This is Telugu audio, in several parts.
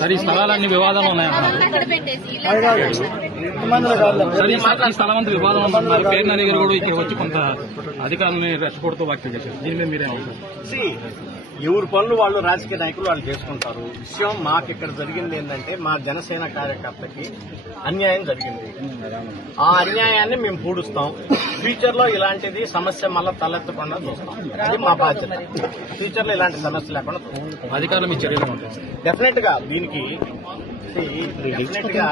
సరే, ఈ స్థలాలన్నీ వివాదంలో ఉన్నాయన్నారు. సరే, ఈ స్థలం అంతా వివాదంలో ఉన్నారు. పేర్నాని గారు కూడా ఇక్కడ వచ్చి కొంత అధికారులని రెచ్చగొడుతూ వ్యాఖ్యలు చేశారు. దీని మీద మీరేమంటారు? ఎవరి పనులు వాళ్ళు రాజకీయ నాయకులు వాళ్ళు చేసుకుంటారు. విషయం మాకు ఇక్కడ జరిగింది ఏంటంటే, మా జనసేన కార్యకర్తకి అన్యాయం జరిగింది. ఆ అన్యాయాన్ని మేము పూడుస్తాం. ఫ్యూచర్ లో ఇలాంటిది సమస్య మళ్ళీ తలెత్తకుండా చూస్తాం. అది మా బాధ్యత. ఫ్యూచర్ లో ఇలాంటి సమస్య లేకుండా అధికారులు మీ చర్యలు ఉంటాయి. డెఫినెట్ గా దీనికి డెఫినెట్ గా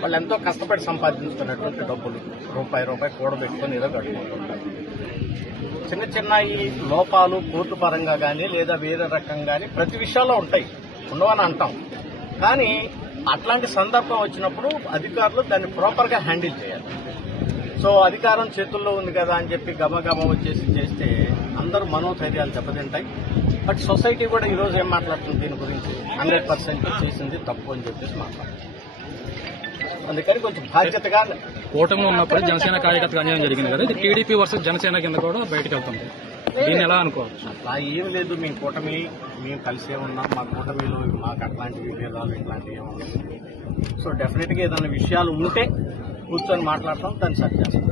వాళ్ళు ఎంతో కష్టపడి సంపాదించుకున్నటువంటి డబ్బులు రూపాయి కూడబెట్టుకుని ఏదో కట్టుకుంటుంటారు. చిన్న చిన్న ఈ లోపాలు కోర్టు పరంగా కానీ లేదా వేరే రకంగా కానీ ప్రతి విషయాల్లో ఉంటాయి, ఉండవని అంటాం. కానీ అట్లాంటి సందర్భం వచ్చినప్పుడు అధికారులు దాన్ని ప్రాపర్ గా హ్యాండిల్ చేయాలి. సో అధికారం చేతుల్లో ఉంది కదా అని చెప్పి గమగమ వచ్చేసి చేస్తే అందరూ మనోధైర్యాలు దెబ్బతింటాయి. బట్ సొసైటీ కూడా ఈరోజు ఏం మాట్లాడుతుంది దీని గురించి, 100% చేసింది తప్పు అని చెప్పేసి మాట్లాడుతుంది. అందుకని కొంచెం బాధ్యతగా కూటమిలో ఉన్నప్పుడు జనసేన కార్యకర్తకు అన్యాయం జరిగింది కదా, ఇది టీడీపీ వర్సెస్ జనసేన కింద కూడా బయటకు వెళ్తుంది. దీన్ని ఎలా అనుకోవచ్చు? అట్లా ఏం లేదు. మేము కలిసే ఉన్నాం. మా కూటమిలో మాకు అట్లాంటి విభేదాలు ఇట్లాంటివి ఏమన్నా. సో డెఫినెట్ గా ఏదైనా విషయాలు ఉంటే కూర్చొని మాట్లాడతాం, దాన్ని సరి చేస్తాం.